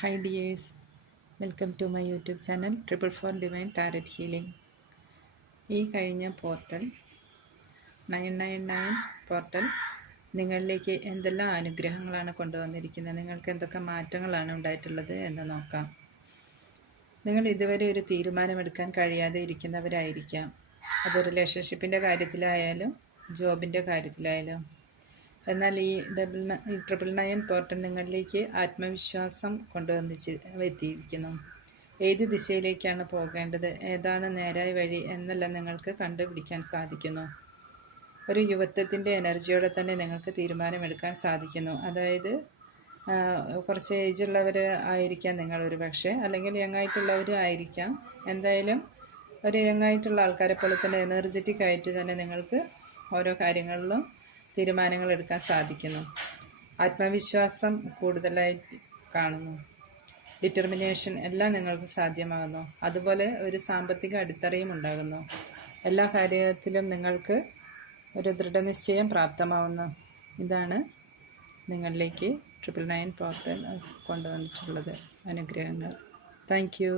Hi dears, welcome to my YouTube channel Triple Four Divine Tarot Healing. ഈ കഴിഞ്ഞ portal 999 portal നിങ്ങളിലേക്ക് എന്തെല്ലാം അനുഗ്രഹങ്ങളാണ് കൊണ്ടുവന്നിരിക്കുന്നത്, നിങ്ങൾക്ക് എന്തൊക്കെ മാറ്റങ്ങളാണ് ഉണ്ടായിട്ടുള്ളത് എന്ന് നോക്കാം. നിങ്ങൾ ഇതുവരെ ഒരു തീരുമാനമെടുക്കാൻ കഴിയാതെ ഇരിക്കുന്നവരായിരിക്കാം. അത് റിലേഷൻഷിപ്പിൻ്റെ കാര്യത്തിലായാലും ജോബിൻ്റെ കാര്യത്തിലായാലും. എന്നാൽ ഈ 999 പോർട്ടൽ നിങ്ങളിലേക്ക് ആത്മവിശ്വാസം എത്തിയിരിക്കുന്നു. ഏത് ദിശയിലേക്കാണ് പോകേണ്ടത്, ഏതാണ് നേരായ വഴി എന്നെല്ലാം നിങ്ങൾക്ക് കണ്ടുപിടിക്കാൻ സാധിക്കുന്നു. ഒരു യുവത്വത്തിൻ്റെ എനർജിയോടെ തന്നെ നിങ്ങൾക്ക് തീരുമാനമെടുക്കാൻ സാധിക്കുന്നു. അതായത് കുറച്ച് ഏജുള്ളവർ ആയിരിക്കാം നിങ്ങൾ ഒരു പക്ഷേ, അല്ലെങ്കിൽ യങ്ങായിട്ടുള്ളവരും ആയിരിക്കാം. എന്തായാലും ഒരു യങ്ങായിട്ടുള്ള ആൾക്കാരെ പോലെ തന്നെ എനർജറ്റിക് ആയിട്ട് തന്നെ നിങ്ങൾക്ക് ഓരോ കാര്യങ്ങളിലും തീരുമാനങ്ങൾ എടുക്കാൻ സാധിക്കുന്നു. ആത്മവിശ്വാസം കൂടുതലായി കാണുന്നു. ഡിറ്റർമിനേഷൻ എല്ലാം നിങ്ങൾക്ക് സാധ്യമാകുന്നു. അതുപോലെ ഒരു സാമ്പത്തിക അടിത്തറയും ഉണ്ടാകുന്നു. എല്ലാ കാര്യത്തിലും നിങ്ങൾക്ക് ഒരു ദൃഢനിശ്ചയം പ്രാപ്തമാവുന്നു. ഇതാണ് നിങ്ങളിലേക്ക് 999 പോർട്ടൽ കൊണ്ടുവന്നിട്ടുള്ളത് അനുഗ്രഹങ്ങൾ. Thank you.